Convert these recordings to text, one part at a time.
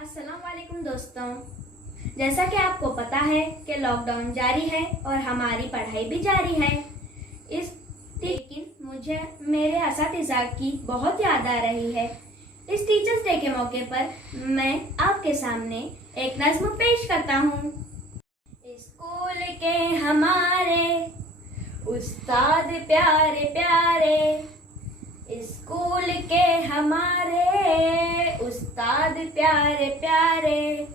अस्सलाम वालेकुम दोस्तों, जैसा कि आपको पता है कि लॉकडाउन जारी है और हमारी पढ़ाई भी जारी है। लेकिन मुझे मेरे असातिज़ा की बहुत याद आ रही है। इस टीचर्स डे के मौके पर मैं आपके सामने एक नज्म पेश करता हूँ। स्कूल के हमारे उस्ताद प्यारे प्यारे, स्कूल के हमारे उस्ताद प्यारे प्यारे,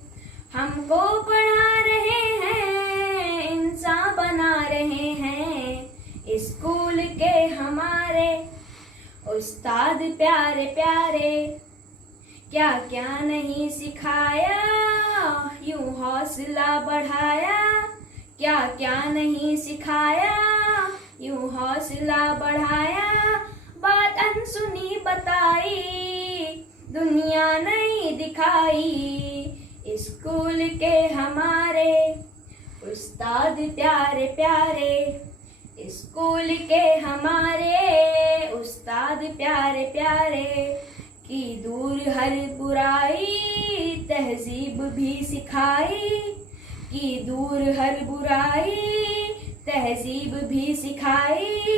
हमको पढ़ा रहे हैं, इंसान बना रहे हैं। स्कूल के हमारे उस्ताद प्यारे प्यारे, क्या क्या नहीं सिखाया, यूं हौसला बढ़ाया। क्या क्या नहीं सिखाया, यूं हौसला बढ़ाया। बात अनसुनी बताई, दुनिया नहीं दिखाई। स्कूल के हमारे उस्ताद प्यारे प्यारे, स्कूल के हमारे उस्ताद प्यारे प्यारे, की दूर हर बुराई तहजीब भी सिखाई। की दूर हर बुराई तहजीब भी सिखाई।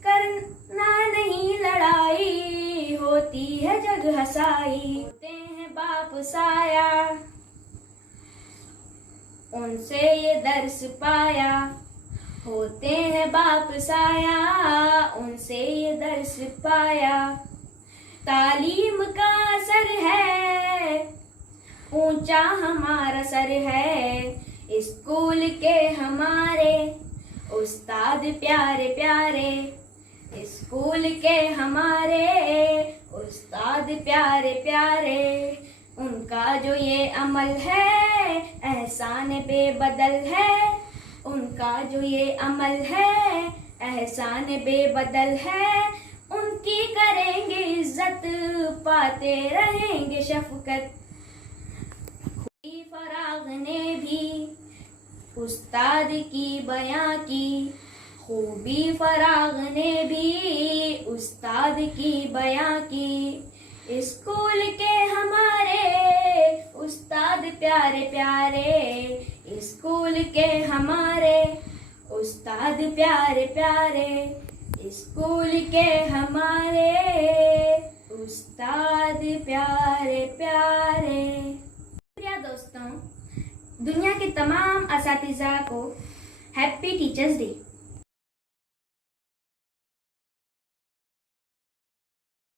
करना नहीं लड़ाई, होती है जग हसाई। होते हैं बाप साया, उनसे ये दर्स पाया। होते हैं बाप साया, उनसे ये दर्स पाया। तालीम का असर है, ऊंचा हमारा सर है। स्कूल के हमारे उस्ताद प्यारे प्यारे, स्कूल के हमारे उस्ताद प्यारे प्यारे। उनका जो ये अमल है, एहसान बेबदल है। उनका जो ये अमल है, एहसान बेबदल है। उनकी करेंगे इज्जत, पाते रहेंगे शफकत। खूबी फराग ने भी उस्ताद की बयां की, खूबी फराग ने भी उस्ताद की बयां की। स्कूल के हमारे उस्ताद प्यारे प्यारे, स्कूल के हमारे उस्ताद प्यारे प्यारे, स्कूल के हमारे उस्ताद प्यारे प्यारे। प्रिय दोस्तों, दुनिया के तमाम असातिज़ा को हैप्पी टीचर्स डे।